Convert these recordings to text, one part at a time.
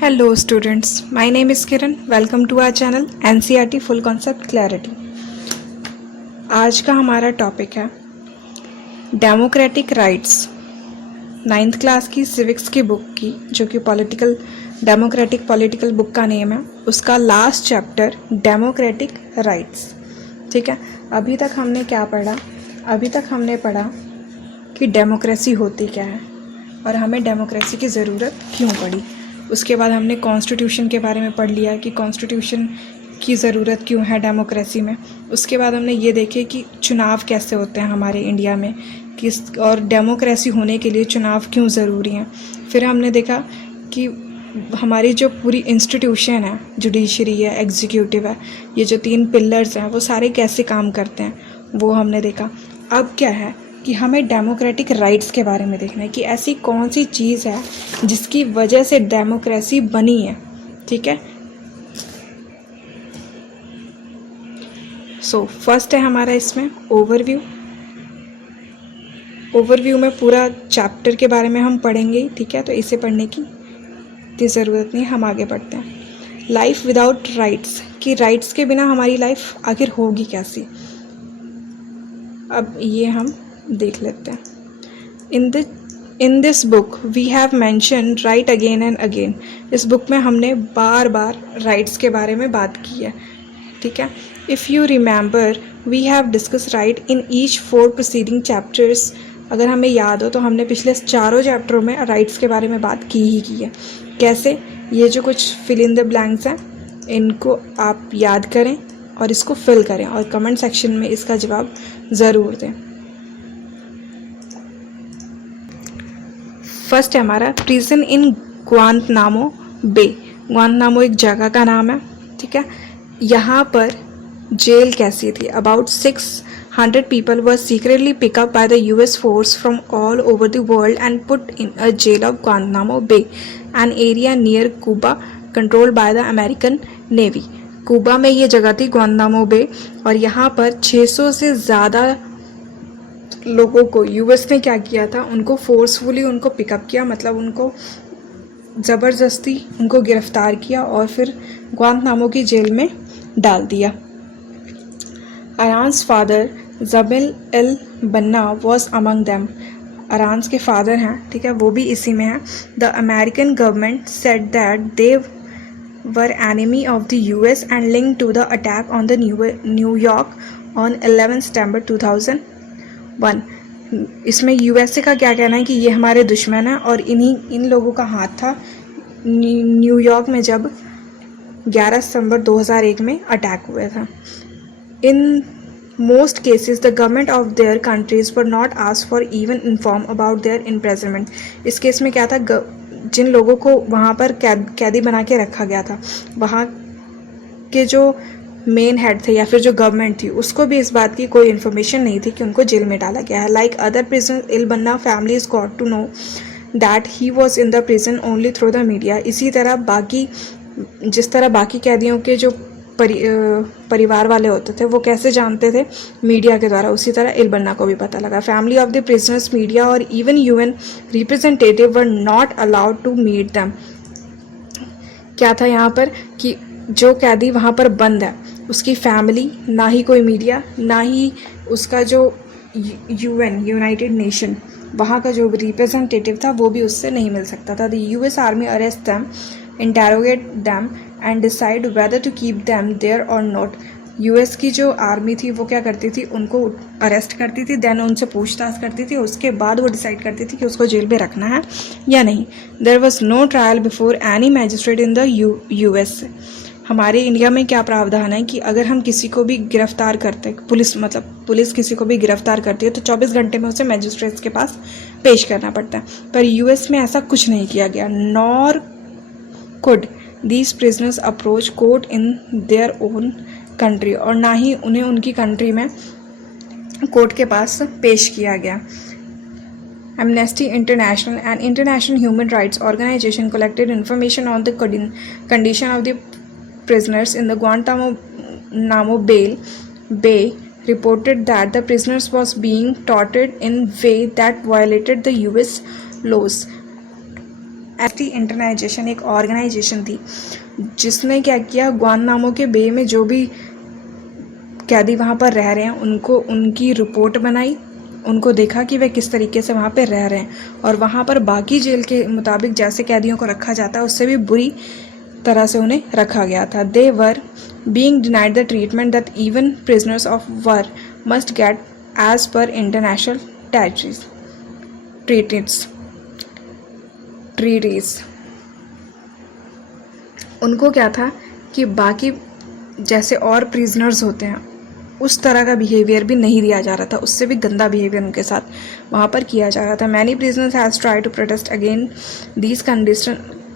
Hello students, my name is Kiran. Welcome to our channel NCERT Full Concept Clarity. आज का हमारा topic है democratic rights, 9th class की civics की book की, जो कि डेमोक्रेटिक पॉलिटिकल बुक का नेम है, उसका लास्ट चैप्टर डेमोक्रेटिक राइट्स। ठीक है, अभी तक हमने क्या पढ़ा? अभी तक हमने पढ़ा कि डेमोक्रेसी होती क्या है और हमें डेमोक्रेसी की ज़रूरत क्यों पड़ी। उसके बाद हमने कॉन्स्टिट्यूशन के बारे में पढ़ लिया कि कॉन्स्टिट्यूशन की ज़रूरत क्यों है डेमोक्रेसी में। उसके बाद हमने ये देखे कि चुनाव कैसे होते हैं हमारे इंडिया में, किस और डेमोक्रेसी होने के लिए चुनाव क्यों ज़रूरी हैं। फिर हमने देखा कि हमारी जो पूरी इंस्टीट्यूशन है, जुडिशरी है, एग्जीक्यूटिव है, ये जो 3 पिलर्स हैं वो सारे कैसे काम करते हैं, वो हमने देखा। अब क्या है कि हमें डेमोक्रेटिक राइट्स के बारे में देखना है कि ऐसी कौन सी चीज़ है जिसकी वजह से डेमोक्रेसी बनी है। ठीक है, सो फर्स्ट है हमारा इसमें ओवरव्यू में पूरा चैप्टर के बारे में हम पढ़ेंगे। ठीक है, तो इसे पढ़ने की इतनी ज़रूरत नहीं, हम आगे बढ़ते हैं। लाइफ विदाउट राइट्स, कि राइट्स के बिना हमारी लाइफ आखिर होगी कैसी। अब ये हम देख लेते हैं। In this book we have mention right again and again. इस बुक में हमने बार बार राइट्स के बारे में बात की है। ठीक है, if you remember we have discuss right in each 4 proceeding chapters. अगर हमें याद हो तो हमने पिछले 4 चैप्टरों में राइट्स के बारे में बात की है। कैसे? ये जो कुछ फिल इन द ब्लैंक्स हैं, इनको आप याद करें और इसको फिल करें और कमेंट सेक्शन में इसका जवाब ज़रूर दें। फर्स्ट है हमारा प्रिजन इन ग्वांतनामो बे। ग्वांतनामो एक जगह का नाम है। ठीक है, यहाँ पर जेल कैसी थी? About 600 people were secretly picked up by the US force from all over the world and put in a jail of Guantanamo Bay, an area near Cuba controlled by the American Navy. Quba में ये जगह थी Guantanamo बे, और यहाँ पर 600 से ज़्यादा लोगों को यूएस ने क्या किया था, उनको फोर्सफुली उनको पिकअप किया, मतलब उनको ज़बरदस्ती उनको गिरफ्तार किया और फिर ग्वांतानामो की जेल में डाल दिया। Aran's father Jabil El Banna was among them. Aran के फादर हैं, ठीक है, वो भी इसी में हैं। The American government said that they were enemy of the US and link to the attack on the New York on 11 सितंबर 2001। इसमें यूएसए का क्या कहना है कि ये हमारे दुश्मन हैं और इन लोगों का हाथ था न्यूयॉर्क में जब 11 सितंबर 2001 में अटैक हुआ था। In most cases, the government of their countries were not asked for even inform about their imprisonment. इस केस में क्या था, जिन लोगों को वहाँ पर कैदी बना के रखा गया था, वहाँ के जो मेन हेड थे या फिर जो गवर्नमेंट थी, उसको भी इस बात की कोई इन्फॉर्मेशन नहीं थी कि उनको जेल में डाला गया है। Like other prisoners, el Banna families got to know that he was in the prison only through the media. इसी तरह जिस तरह बाकी कैदियों के जो परिवार वाले होते थे वो कैसे जानते थे, मीडिया के द्वारा, उसी तरह इल बन्ना को भी पता लगा। Family of the prisoners, media और even UN representative were not allowed to meet them. क्या था यहाँ पर कि जो कैदी वहाँ पर बंद है, उसकी फैमिली, ना ही कोई मीडिया, ना ही उसका जो यूएन यूनाइटेड नेशन वहाँ का जो रिप्रेजेंटेटिव था वो भी उससे नहीं मिल सकता था। The US army arrest them, interrogate them and decide whether to keep them there और नॉट। यूएस की जो आर्मी थी वो क्या करती थी, उनको अरेस्ट करती थी, देन उनसे पूछताछ करती थी, उसके बाद वो डिसाइड करती थी कि उसको जेल में रखना है या नहीं। There was no trial before any magistrate in the US. हमारे इंडिया में क्या प्रावधान है कि अगर हम किसी को भी गिरफ्तार करते, पुलिस किसी को भी गिरफ्तार करती है तो 24 घंटे में उसे मैजिस्ट्रेट्स के पास पेश करना पड़ता है। पर यूएस में ऐसा कुछ नहीं किया गया। Nor could these prisoners approach court in their own country, और ना ही उन्हें उनकी कंट्री में कोर्ट के पास पेश किया गया। Amnesty International, an international human rights organization, collected information on the condition of the prisoners in the Guantanamo Bay, reported that the prisoners was being tortured in way that violated the US laws. एटी इंटरनाइजेशन एक organisation थी जिसने क्या किया, Guantanamo के बे में जो भी कैदी वहाँ पर रह रहे हैं उनको उनकी रिपोर्ट बनाई, उनको देखा कि वे किस तरीके से वहाँ पर रह रहे हैं और वहाँ पर बाकी जेल के मुताबिक जैसे कैदियों को रखा जाता है उससे भी बुरी तरह से उन्हें रखा गया था। They were being denied the treatment that even prisoners of war must get as per international treaties. उनको क्या था कि बाकी जैसे और प्रिजनर्स होते हैं उस तरह का बिहेवियर भी नहीं दिया जा रहा था, उससे भी गंदा बिहेवियर उनके साथ वहाँ पर किया जा रहा था। Many prisoners has try to protest again these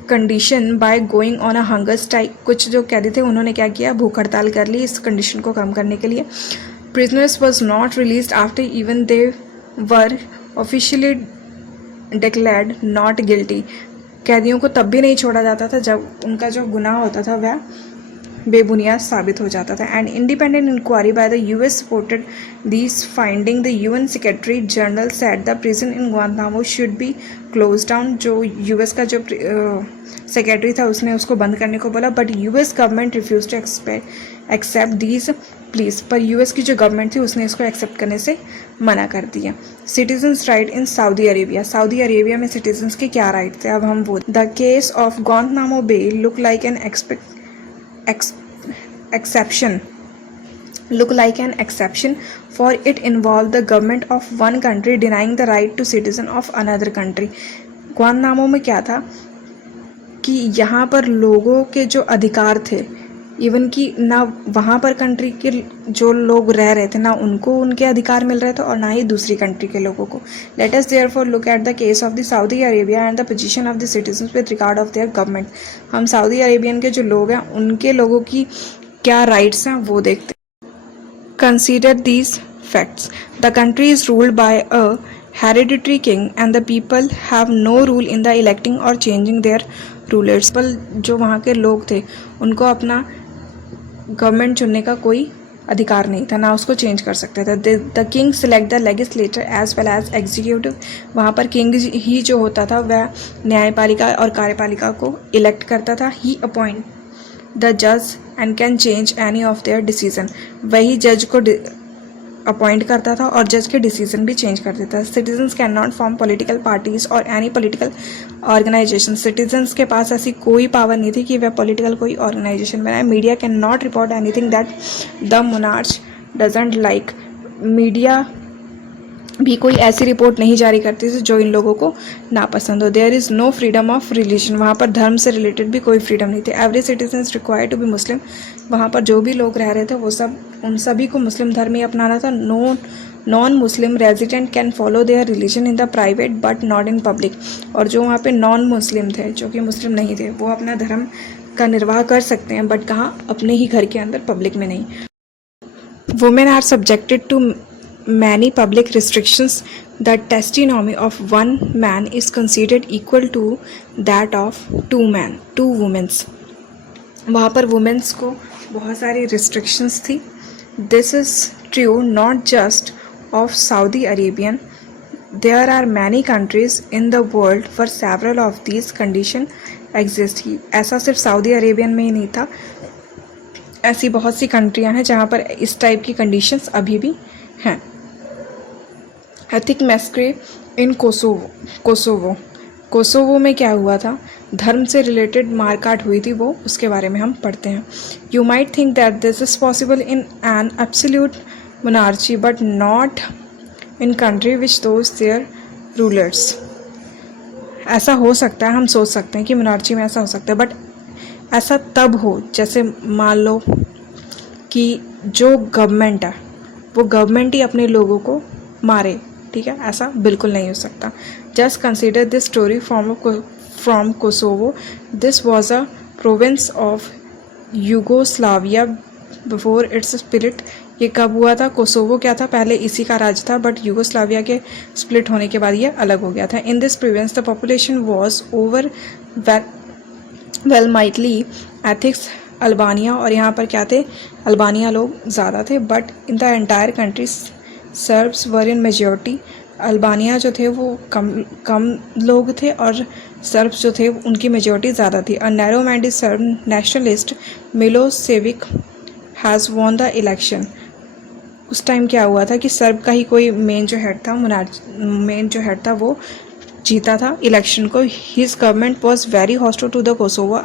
condition by going on a hunger strike. कुछ जो कैदी थे उन्होंने क्या किया, भूख हड़ताल कर ली इस कंडीशन को कम करने के लिए। Prisoners was not release after even they were officially declared not guilty. कैदियों को तब भी नहीं छोड़ा जाता था जब उनका जो गुनाह होता था वह बेबुनियाद साबित हो जाता था। And independent inquiry by the US supported this finding. The UN secretary general said the prison in Guantanamo should be close down. जो यूएस का जो सेक्रेटरी था उसने उसको बंद करने को बोला, but US government refuse to accept these pleas. पर यूएस की जो गवर्नमेंट थी उसने इसको एक्सेप्ट करने से मना कर दिया। Citizens right in Saudi Arabia. Saudi Arabia में सिटीजन्स के क्या राइट थे, अब हम वो। The case of Guantanamo Bay look like an exception for it involved the government of one country denying the right to citizen of another country। Guantanamo में क्या था कि यहाँ पर लोगों के जो अधिकार थे, इवन कि ना वहाँ पर कंट्री के जो लोग रह रहे थे ना उनको उनके अधिकार मिल रहे थे और ना ही दूसरी कंट्री के लोगों को। Let us therefore look at the case of the Saudi Arabia and the position of the citizens with regard of their government. हम सऊदी अरेबियन के जो लोग हैं उनके लोगों की क्या राइट्स हैं वो देखते हैं। Consider these facts. The country is ruled by a hereditary king and the people have no rule in the electing or changing their rulers. पर जो वहाँ के लोग थे उनको अपना गवर्नमेंट चुनने का कोई अधिकार नहीं था, ना उसको चेंज कर सकते थे। The king select the legislator as well as executive. वहाँ पर किंग ही जो होता था वह न्यायपालिका और कार्यपालिका को इलेक्ट करता था। ही अपॉइंट द जज and can change any of their decision. वही जज को अपॉइंट करता था और जज के डिसीजन भी चेंज कर देता है। Citizens can not form political parties और एनी पॉलिटिकल ऑर्गेनाइजेशन। सिटीजन्स के पास ऐसी कोई पावर नहीं थी कि वह पॉलिटिकल कोई ऑर्गेनाइजेशन बनाए। Media can not report anything that the monarch doesn't like. Media भी कोई ऐसी रिपोर्ट नहीं जारी करती थी जो इन लोगों को नापसंद हो। There is no freedom of religion. वहाँ पर धर्म से रिलेटेड भी कोई फ्रीडम नहीं थी। Every citizen is required to be Muslim. वहाँ पर जो भी लोग रह रहे थे वो सब उन सभी को मुस्लिम धर्म ही अपनाना था। Non Muslim resident can follow their religion in the private but not in public. और जो वहाँ पे नॉन मुस्लिम थे, जो कि मुस्लिम नहीं थे, वो अपना धर्म का निर्वाह कर सकते हैं, बट कहाँ, अपने ही घर के अंदर, पब्लिक में नहीं। Women are subjected to many public restrictions. The testimony of one man is considered equal to that of two women. वहाँ पर वुमेन्स को बहुत सारी restrictions थी. This is true not just of Saudi Arabian. There are many countries in the world where several of these conditions exist. ऐसा सिर्फ Saudi Arabian में ही नहीं था, ऐसी बहुत सी कंट्रियाँ हैं जहाँ पर इस टाइप की कंडीशंस अभी भी हैं। एथिक मैस्क्रे इन कोसोवो में क्या हुआ था, धर्म से रिलेटेड मारकाट हुई थी, वो उसके बारे में हम पढ़ते हैं। You might think that this is possible in an absolute monarchy but not in country which those their rulers. ऐसा हो सकता है, हम सोच सकते हैं कि मोनार्ची में ऐसा हो सकता है, बट ऐसा तब हो जैसे मान लो कि जो गवर्नमेंट है वो गवर्नमेंट ही अपने लोगों को मारे, ठीक है, ऐसा बिल्कुल नहीं हो सकता। Just consider this story from Kosovo. This was a province of Yugoslavia before it's split. ये कब हुआ था? कोसोवो क्या था? पहले इसी का राज्य था, बट यूगोस्लाविया के स्प्लिट होने के बाद ये अलग हो गया था। In this province the population was over well mightily ethics Albania, और यहाँ पर क्या थे, अल्बानिया लोग ज़्यादा थे। But in the entire country shrubs were in majority. Albania जो थे वो कम लोग थे और सर्ब्स जो थे उनकी मेजॉरिटी ज़्यादा थी। A narrow minded SERB nationalist Milosevic has won the election. उस टाइम क्या हुआ था कि सर्ब का ही कोई मेन जो हेड था वो जीता था इलेक्शन को। His government was very hostile to the Kosovo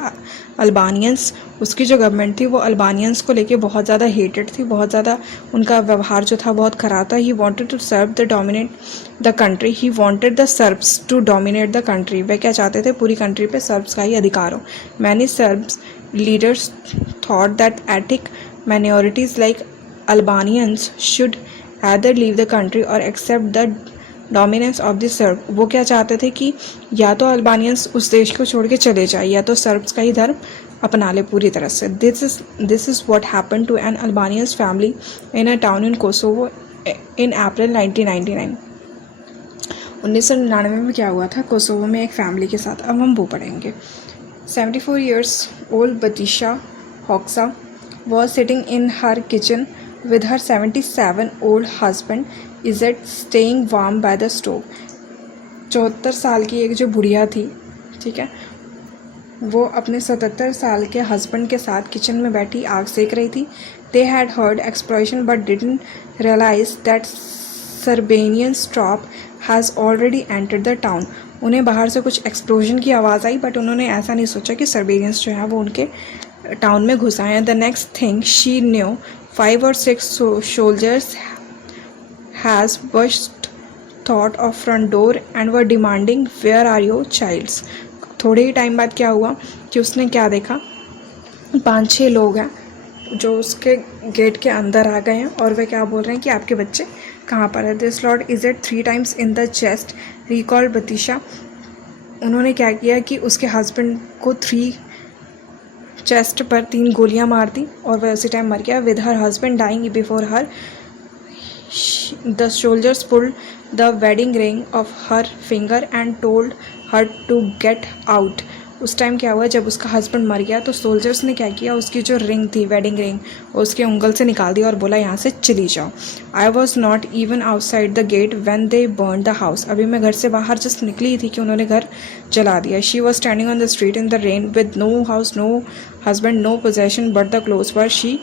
Albanians. उसकी जो गवर्नमेंट थी वो अल्बानियंस को लेके बहुत ज़्यादा हेटेड थी, बहुत ज़्यादा उनका व्यवहार जो था बहुत खराब था। He wanted to Serb the dominate the country, he wanted the Serbs to dominate the country. वे क्या चाहते थे, पूरी कंट्री पे सर्ब्स का ही अधिकार हो। Many shrubs leaders thought that ethic minorities like Albanians should either leave the country or accept the dominance of the SERB. वो क्या चाहते थे कि या तो अल्बानियंस उस देश को छोड़ के चले जाए या तो सर्ब्स का ही धर्म अपना ले पूरी तरह से। This is what happen to an Albanians family in a town in Kosovo in April 1999। 1999 में क्या हुआ था कोसोवो में एक फैमिली के साथ। अब हम वो पढ़ेंगे। 74 years old Batisha Hoxha was sitting in her kitchen with her 77-year-old husband Izzet staying warm by the stove। 74 साल की एक जो बुढ़िया थी, ठीक है, वो अपने 77 साल के हस्बैंड के साथ किचन में बैठी आग सेक रही थी। They had heard explosion but didn't realize that Serbian troop has already entered the town। उन्हें बाहर से कुछ एक्सप्लोजन की आवाज़ आई बट उन्होंने ऐसा नहीं सोचा कि सर्बेरियंस जो है वो उनके टाउन में घुस आए हैं। The next thing she knew 5 or 6 soldiers has burst thought of front door and were demanding where are your childs। थोड़े ही टाइम बाद क्या हुआ कि उसने क्या देखा, 5-6 लोग हैं जो उसके गेट के अंदर आ गए हैं और वे क्या बोल रहे हैं कि आपके बच्चे कहाँ पर है। This Lord Izzet 3 times in the chest recalled Batisha। उन्होंने क्या किया कि उसके हस्बैंड को 3 चेस्ट पर 3 गोलियां मार दी और वह उसी टाइम मर गया। With her husband dying before her the soldiers pulled the wedding ring off her finger and told her to get out. उस टाइम क्या हुआ, जब उसका हस्बैंड मर गया तो सोल्जर्स ने क्या किया, उसकी जो रिंग थी वेडिंग रिंग उसके उंगल से निकाल दिया और बोला यहाँ से चली जाओ। I was not even outside the get when they burn the house. अभी मैं घर से बाहर जस्ट निकली थी कि उन्होंने घर जला दिया। She was standing on the street in the rain with no house no husband no possession but the clothes were she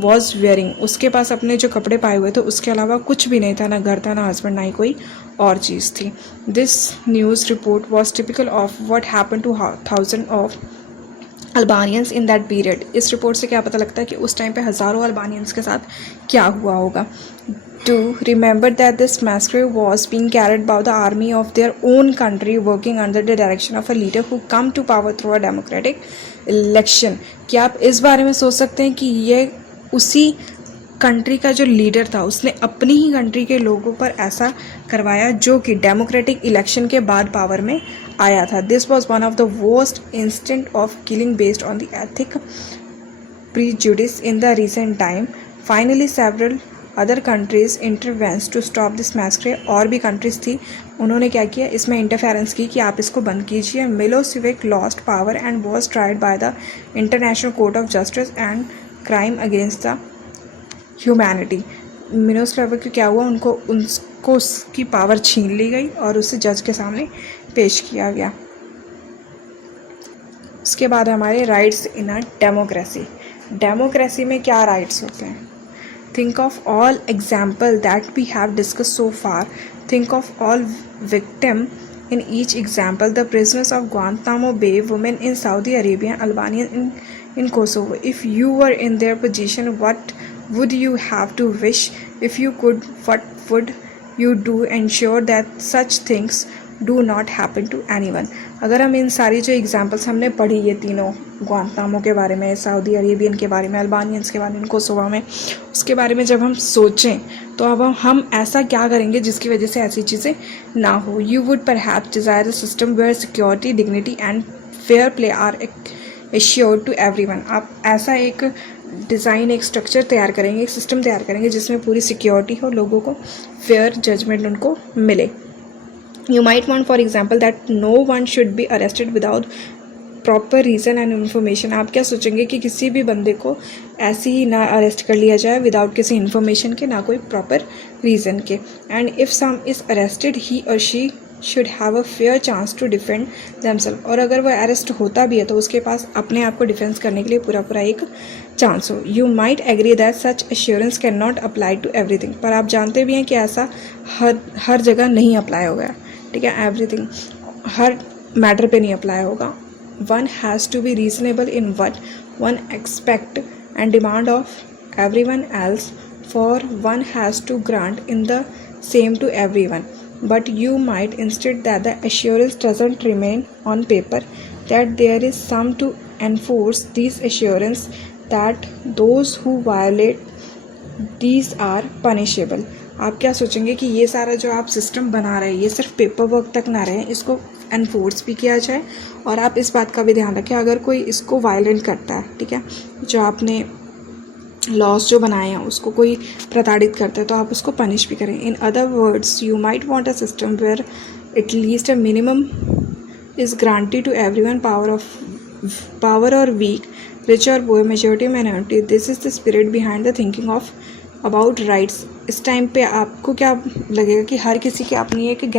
was wearing. उसके पास अपने जो कपड़े पाए हुए थे उसके अलावा कुछ भी नहीं था, ना घर था ना हस्बैंड ना ही कोई और चीज़ थी। This news report was typical of what happen to 1000 of Albanians in that period. इस रिपोर्ट से क्या पता लगता है कि उस टाइम पे हज़ारों अल्बानियंस के साथ क्या हुआ होगा। To remember that this massacre was being carried by the army of their own country working under the direction of a leader who come to power through a democratic election। क्या आप इस बारे में सोच सकते हैं कि ये उसी कंट्री का जो लीडर था उसने अपनी ही कंट्री के लोगों पर ऐसा करवाया जो कि डेमोक्रेटिक इलेक्शन के बाद पावर में आया था। This was one of the worst instant of killing based on the ethic prejudice in the recent time। Finally several other countries intervenes to stop this massacre. और भी कंट्रीज़ थी, उन्होंने क्या किया, इसमें इंटरफेरेंस की कि आप इसको बंद कीजिए। Milosevic lost power and was tried by the international court of justice and crime against the humanity. Milosevic क्या हुआ, उनको उसकी पावर छीन ली गई और उसे जज के सामने पेश किया गया। उसके बाद हमारे rights in a democracy. Democracy में क्या राइट्स होते हैं? Think of all example that we have discussed so far. Think of all victim in each example. The prisoners of Guantanamo Bay, women in Saudi Arabia, Albanians in Kosovo. If you were in their position, what would you have to wish? If you could, what would you do ensure that such things do not happen to anyone? अगर हम इन सारी जो examples हमने पढ़ी, ये तीनों, Guantanamo के बारे में, सऊदी अरेबियन के बारे में, अल्बानियंस के बारे में, कोसोवो में, उसके बारे में जब हम सोचें तो अब हम ऐसा क्या करेंगे जिसकी वजह से ऐसी चीज़ें ना हो। You would perhaps desire a system where security dignity and fair play are assured to everyone. आप ऐसा एक डिज़ाइन, एक स्ट्रक्चर तैयार करेंगे, एक सिस्टम तैयार करेंगे जिसमें पूरी सिक्योरिटी हो, लोगों को फेयर जजमेंट उनको मिले। You might want, for example, that no one should be arrested without proper reason and information. आप क्या सोचेंगे कि किसी भी बंदे को ऐसे ही ना अरेस्ट कर लिया जाए विदाउट किसी इन्फॉर्मेशन के, ना कोई प्रॉपर रीज़न के। And if some is arrested he और she should have a fair chance to defend themself, और अगर वो अरेस्ट होता भी है तो उसके पास अपने आप को डिफेंस करने के लिए पूरा एक चांस हो। You might agree that such assurance can not apply to everything, पर आप जानते भी हैं कि ऐसा हर जगह नहीं अप्लाई होगा, ठीक है, एवरीथिंग हर मैटर पे नहीं अप्लाई होगा। One has to be reasonable in what one expect and demand of everyone else, for one has to grant in the same to everyone, but you might instead that the assurance doesn't remain on paper, that there is some to enforce these assurance, that those who violate these are punishable। आप क्या सोचेंगे कि ये सारा जो आप system बना रहे हैं ये सिर्फ पेपर वर्क तक ना रहे, इसको एनफोर्स भी किया जाए, और आप इस बात का भी ध्यान रखें अगर कोई इसको वायलेंट करता है, ठीक है, जो आपने लॉज जो बनाए हैं उसको कोई प्रताड़ित करता है तो आप उसको पनिश भी करें। In other words you might want a system where at least a minimum is granted to everyone, power or weak, rich or poor, majority minority. This is the spirit behind the thinking of about rights. इस time पे आपको क्या लगेगा कि हर किसी की अपनी एक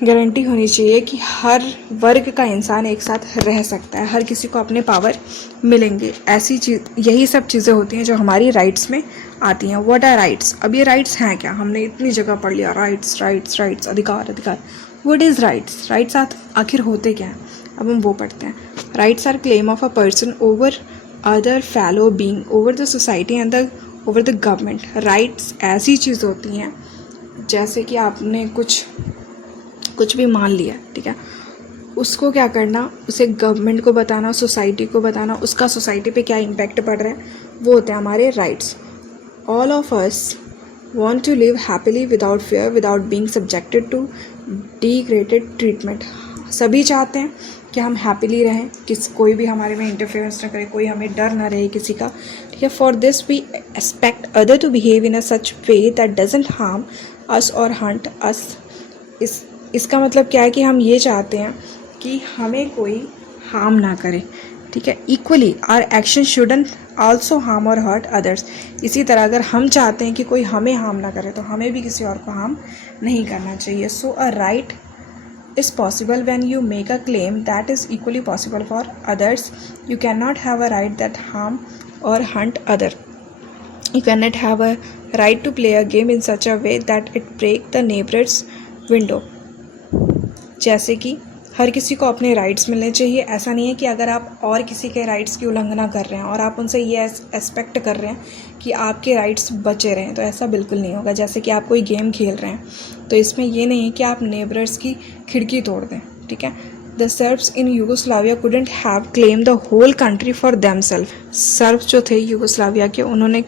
गारंटी होनी चाहिए कि हर वर्ग का इंसान एक साथ रह सकता है, हर किसी को अपने पावर मिलेंगे। ऐसी चीज़, यही सब चीज़ें होती हैं जो हमारी राइट्स में आती हैं। What are rights? अब ये राइट्स हैं क्या? हमने इतनी जगह पढ़ लिया राइट्स राइट्स राइट्स, अधिकार अधिकार। What is rights? राइट्स आखिर होते क्या हैं? अब हम वो पढ़ते हैं। Rights are claim of a person over other fellow being, over the society and over the government. Rights ऐसी चीज़ होती हैं जैसे कि आपने कुछ भी मान लिया, ठीक है, उसको क्या करना, उसे गवर्नमेंट को बताना, सोसाइटी को बताना, उसका सोसाइटी पे क्या इम्पैक्ट पड़ रहा है, वो होते हैं हमारे rights. All of us want to live happily without fear, without being subjected to degraded treatment. सभी चाहते हैं कि हम हैप्पीली रहें, कोई भी हमारे में इंटरफेरेंस ना करे, कोई हमें डर ना रहे किसी का, ठीक है। For this we expect other to behave in a such way that doesn't harm us or hurt अस। इसका मतलब क्या है कि हम ये चाहते हैं कि हमें कोई हार्म ना करे, ठीक है। Equally our action shouldn't also harm or hurt others. इसी तरह अगर हम चाहते हैं कि कोई हमें हार्म ना करे तो हमें भी किसी और को हार्म नहीं करना चाहिए। So a right is possible when you make a claim that is equally possible for others. You cannot have a right that harm or hunt other. You cannot have a right to play a game in such a way that it break the neighbor's window. जैसे कि हर किसी को अपने rights मिलने चाहिए। ऐसा नहीं है कि अगर आप और किसी के राइट्स की उल्लंघना कर रहे हैं और आप उनसे ये एक्सपेक्ट कर रहे हैं कि आपके राइट्स बचे रहें, तो ऐसा बिल्कुल नहीं होगा। जैसे कि आप कोई गेम खेल रहे हैं तो इसमें ये नहीं है कि आप नेबर्स की खिड़की तोड़ दें, ठीक है। The Serbs in Yugoslavia couldn't have claim the whole country for themselves. Serbs जो थे यूगोस्लाविया के, उन्होंने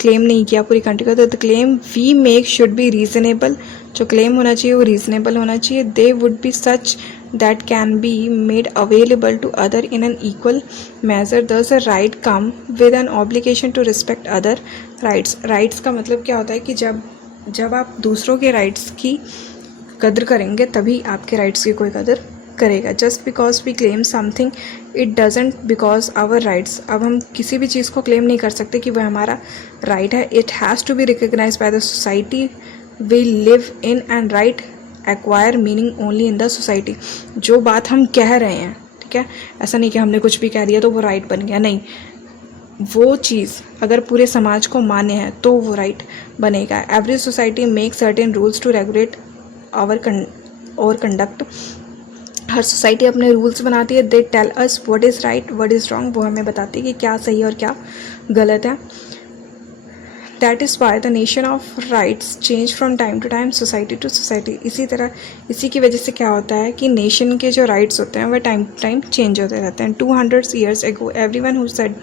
क्लेम नहीं किया पूरी कंट्री का। तो the claim we make should be reasonable. जो क्लेम होना चाहिए वो रीजनेबल होना चाहिए। They would be such that can be made available to other in an equal measure. Thus a right come with an obligation to respect other rights. Rights का मतलब क्या होता है कि जब आप दूसरों के राइट्स की कदर करेंगे तभी आपके राइट्स की कोई कदर करेगा। Just because we claim something it doesn't because our rights. अब हम किसी भी चीज़ को क्लेम नहीं कर सकते कि वह हमारा राइट है। It has to be recognise by the society we live in and right acquire meaning only in the society. जो बात हम कह रहे हैं, ठीक है, ऐसा नहीं कि हमने कुछ भी कह दिया तो वो राइट बन गया, नहीं। वो चीज़ अगर पूरे समाज को मान्य है तो वो राइट बनेगा। Every society make certain rules to regulate our conduct. हर सोसाइटी अपने रूल्स बनाती है। They tell us what is right what is wrong. वो हमें बताती है कि क्या सही और क्या गलत है। That is why the nation of rights change from time to time, society to society. इसी की वजह से क्या होता है कि नेशन के जो राइट्स होते हैं वह टाइम टू टाइम चेंज होते रहते हैं। 200 years ago everyone who said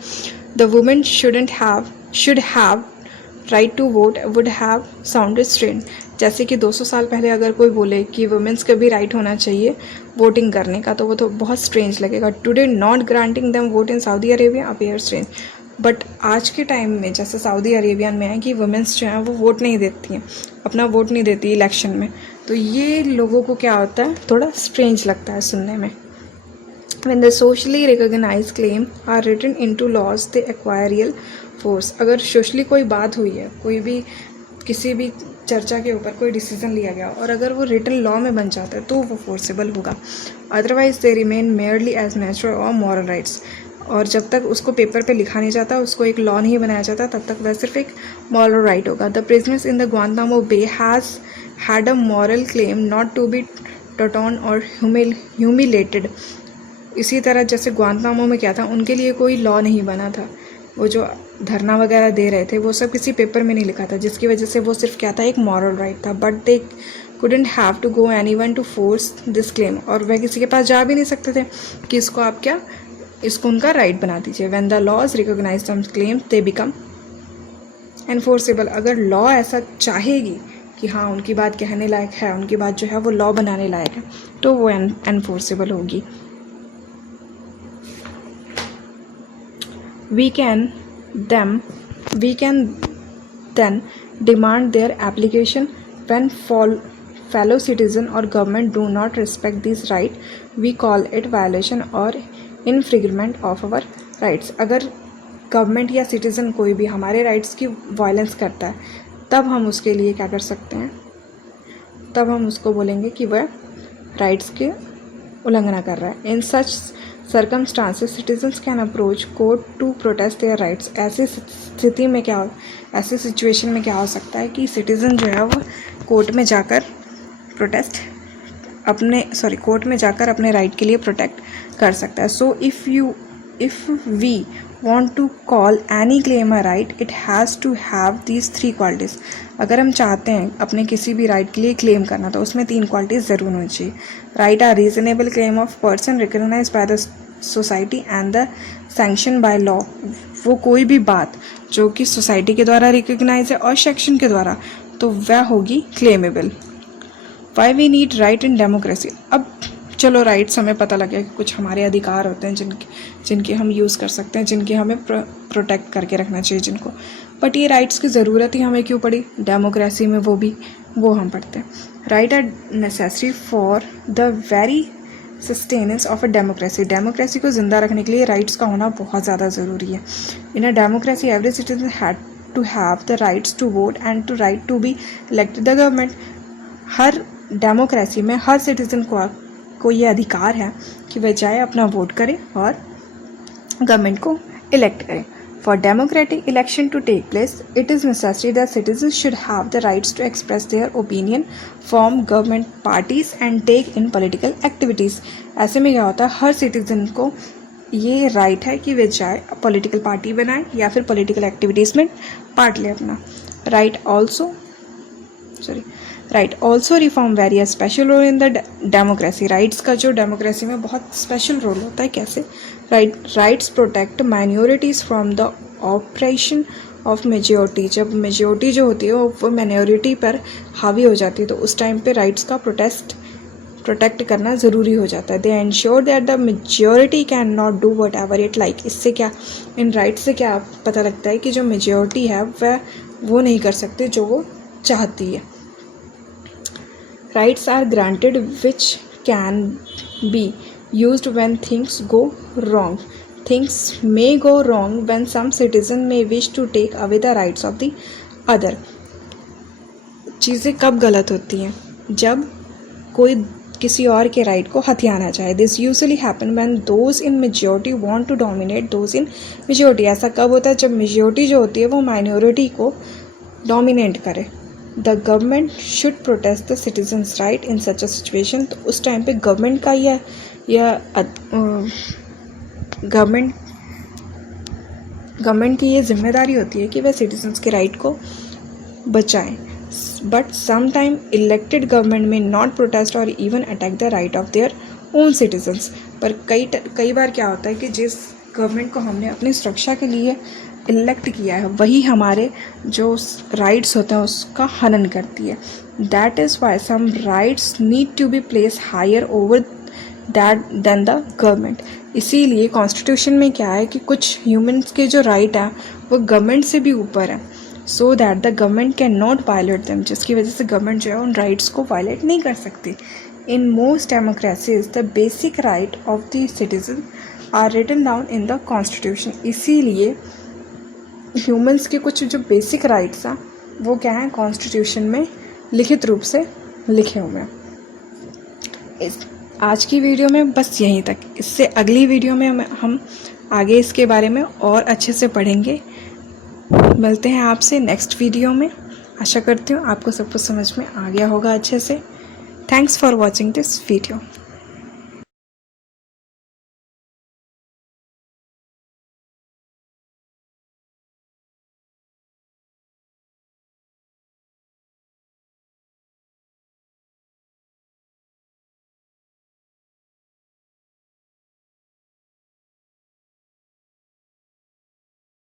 the women should have right to vote would have sounded strange. जैसे कि 200 साल पहले अगर कोई बोले कि वुमेंस का भी राइट होना चाहिए वोटिंग करने का, तो वो तो बहुत स्ट्रेंज लगेगा। Today not granting them vote in Saudi Arabia appear strange. But आज के टाइम में जैसे सऊदी अरेबिया में है कि वुमेंस जो हैं वो वोट नहीं देती हैं, अपना वोट नहीं देती इलेक्शन में, तो ये लोगों को क्या होता है, थोड़ा स्ट्रेंज लगता है सुनने में। When the socially recognized claims are written into laws, they acquire real force. अगर सोशली कोई बात हुई है, कोई भी किसी भी चर्चा के ऊपर कोई डिसीजन लिया गया और अगर वो रिटन लॉ में बन जाता है तो वो फोर्सेबल होगा। Otherwise they remain merely as natural or moral rights. और जब तक उसको पेपर पे लिखा नहीं जाता, उसको एक लॉ नहीं बनाया जाता, तब तक वह सिर्फ एक मॉरल राइट होगा। The prisoners in the Guantanamo Bay has had a moral claim not to be torn or humiliated. इसी तरह जैसे ग्वांतानामो में क्या था, उनके लिए कोई लॉ नहीं बना था, वो जो धरना वगैरह दे रहे थे वो सब किसी पेपर में नहीं लिखा था, जिसकी वजह से वो सिर्फ क्या था, एक मॉरल राइट था। But they couldn't have to go anyone to force this claim, और वह किसी के पास जा भी नहीं सकते थे कि इसको आप क्या, इसको उनका राइट बना दीजिए। when the laws recognize some claims they become enforceable। अगर लॉ ऐसा चाहेगी कि हाँ उनकी बात कहने लायक है, उनकी बात जो है वो लॉ बनाने लायक है, तो वो एनफोर्सेबल होगी। We can then demand their application when fellow citizen or government do not respect this right. We call it violation or infringement of our rights। अगर गवर्नमेंट या सिटीज़न कोई भी हमारे राइट्स की वायलेंस करता है, तब हम उसके लिए क्या कर सकते हैं, तब हम उसको बोलेंगे कि वह राइट्स के उल्लंघना कर रहा है। In such circumstances citizens can approach court to protest their rights. ऐसी स्थिति में क्या, ऐसी सिचुएशन में क्या हो सकता है कि सिटीज़न जो है वो कोर्ट में जाकर कोर्ट में जाकर अपने राइट के लिए प्रोटेक्ट कर सकता है। So if we want to call any claim a right, it has to have these 3 qualities। अगर हम चाहते हैं अपने किसी भी राइट के लिए क्लेम करना, तो उसमें 3 क्वालिटीज़ ज़रूर होनी चाहिए। Right are reasonable claim of person recognise by the society and the sanction by law. वो कोई भी बात जो कि सोसाइटी के द्वारा रिकग्नाइज है और सेक्शन के द्वारा, तो वह होगी claimable. Why we need right in democracy. अब चलो राइट्स हमें पता लग गया कि कुछ हमारे अधिकार होते हैं जिनके हम यूज़ कर सकते हैं, जिनके हमें प्रोटेक्ट करके रखना चाहिए जिनको, बट ये राइट्स की ज़रूरत ही हमें क्यों पड़ी डेमोक्रेसी में, वो हम पढ़ते हैं। Right are necessary for the very sustenance of a democracy. Democracy को ज़िंदा रखने के लिए राइट्स का होना बहुत ज़्यादा ज़रूरी है। In a democracy every citizen had to have the rights to vote and to right to be elected the government. हर डेमोक्रेसी में हर सिटीज़न को ये अधिकार है कि वह जाए अपना वोट करे और गवर्नमेंट को इलेक्ट करें। For democratic election to take place, it is necessary that citizens should have the rights to express their opinion, form government parties and take in political activities. ऐसे में क्या होता है, हर सिटीजन को ये राइट है कि वे जाए पॉलिटिकल पार्टी बनाए या फिर पॉलिटिकल एक्टिविटीज़ में पार्ट ले अपना। Right also reform very special role in the democracy. Rights का जो डेमोक्रेसी में बहुत स्पेशल रोल होता है। कैसे? Rights protect minorities from the operation of majority. जब मेजॉरिटी जो होती है वो माइनॉरिटी पर हावी हो जाती है, तो उस टाइम पे राइट्स का प्रोटेक्ट करना ज़रूरी हो जाता है। They ensure that the majority can not do whatever it like. इससे क्या, इन राइट्स से क्या पता लगता है कि जो मेजॉरिटी है वह वो नहीं कर सकते जो वो चाहती है। Rights are granted which can be used when things go wrong. Things may go wrong when some citizen may wish to take away the rights of the other. चीज़ें कब गलत होती हैं? जब कोई किसी और के राइट को हथियाना चाहे। This usually happen when those in majority want to dominate those in majority. ऐसा कब होता है? जब मेजॉरिटी जो होती है वो माइनॉरिटी को डोमिनेट करे। The government should protect the citizens right in such a situation. तो उस टाइम पे गवर्नमेंट का गवर्नमेंट की ये जिम्मेदारी होती है कि वह सिटीजन्स के राइट को बचाएं। बट समटाइम इलेक्टेड गवर्नमेंट में नॉट प्रोटेस्ट और even attack the right of their own citizens. पर कई बार क्या होता है कि जिस गवर्नमेंट को हमने अपनी सुरक्षा के लिए इलेक्ट किया है वही हमारे जो राइट्स होते हैं उसका हनन करती है। That is why some rights need to be place higher over that than the government. इसीलिए कॉन्स्टिट्यूशन में क्या है कि कुछ ह्यूमन्स के जो राइट हैं वो गवर्नमेंट से भी ऊपर है, so that the government can not violate them, जिसकी वजह से गवर्नमेंट जो है उन राइट्स को वायलेट नहीं कर सकती। In most democracies the basic right of the citizen are written down in the constitution. इसीलिए ह्यूमंस के कुछ जो बेसिक राइट्स हैं वो क्या हैं, कॉन्स्टिट्यूशन में लिखित रूप से लिखे हुए हैं। आज की वीडियो में बस यहीं तक। इससे अगली वीडियो में हम आगे इसके बारे में और अच्छे से पढ़ेंगे। मिलते हैं आपसे नेक्स्ट वीडियो में। आशा करती हूँ आपको सब कुछ समझ में आ गया होगा अच्छे से। Thanks for watching this video.